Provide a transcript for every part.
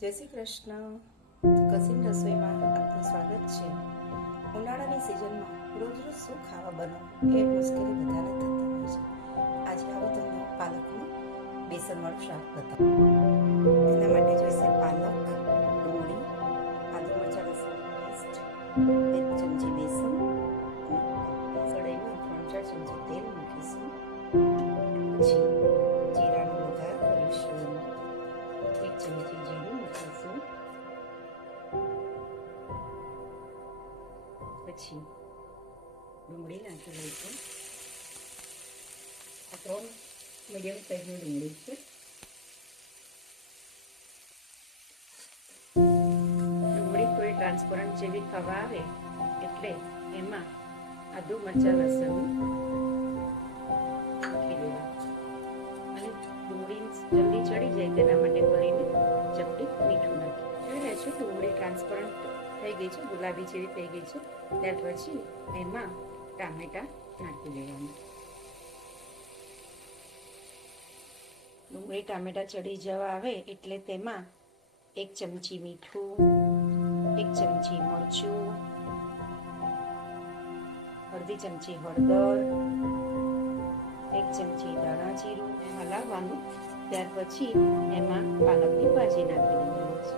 જય શ્રી કૃષ્ણ. કસીન રસોઈમાં આપનું સ્વાગત છે. ઉનાળાની સિઝનમાં રોજ રોજ શું ખાવા બનાવવું એ મુશ્કેલી બધાને થતી હોય છે. આજે આવો તમને પાલકનું બેસનવાળું શાક બતાવું. એના માટે જોઈશે પાલક, ડુંગળી, આદુ મરચાં લસણની પેસ્ટ, 1 ચમચી બેસન, કઢાઈમાં 3-4 ચમચી તેલ મૂકીશું. પછી જીરાનો વઘાર કરીશું. 1 ચમચી જીરું મૂકીશું. પછી ડુંગળી નાખી લઈશું. આ 3 મીડિયમ સાઈઝની ડુંગળી છે. ડુંગળી થોડી ટ્રાન્સપરન્ટ જેવી થવા આવે એટલે એમાં આદુ મરચાં લસણ નાખી દેવા અને ડુંગળી જલ્દી ચડી જાય તેના માટે કરીને ચપટી મીઠું નાખી જોઈ રહ્યા છો. ડુંગળી ટ્રાન્સપરન્ટ થઈ ગઈ છે, ગુલાબી જેવી થઈ ગઈ છે. ત્યાર પછી એમાં ટામેટા નાખી દેવાનું. ડુંગળી ટામેટા ચડી જવા આવે એટલે તેમાં 1 ચમચી મીઠું, 1 ચમચી મરચું, અડધી ચમચી હળદર, 1 ચમચી ધાણા જીરું હલાવવાનું. ત્યાર પછી એમાં પાલકની ભાજી નાખી દેવાની છે.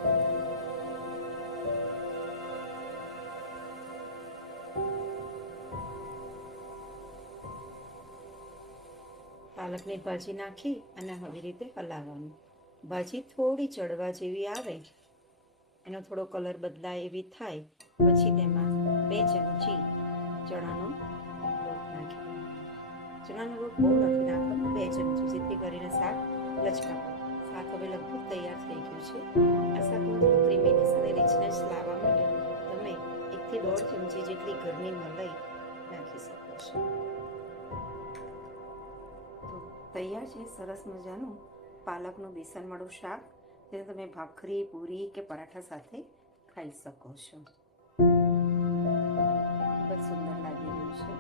પાલકની ભાજી નાખી અને આવી રીતે હલાવવાનું. ભાજી થોડી ચડવા જેવી આવે, એનો થોડો કલર બદલાય એવી થાય પછી તેમાં 2 ચમચી ચણાનો લોટ નાખી દેવાનો. ચણાનો લોટ બહુ નથી નાખવાનો, 2 ચમચી, જેથી કરીને શાક લચકા પડે. શાક હવે લગભગ તૈયાર થઈ ગયું છે. આ શાકમાં થોડું ક્રીમીનેસ અને રીચનેસ લાવવા માટે તમે 1 થી 1.5 ચમચી જેટલી ઘરની મલાઈ નાખી શકો છો. તૈયાર છે સરસ મજાનું પાલકનું બેસનવાળું શાક, જેને તમે ભાખરી, પૂરી કે પરાઠા સાથે ખાઈ શકો છો. ખૂબ જ સુંદર લાગી રહ્યું છે.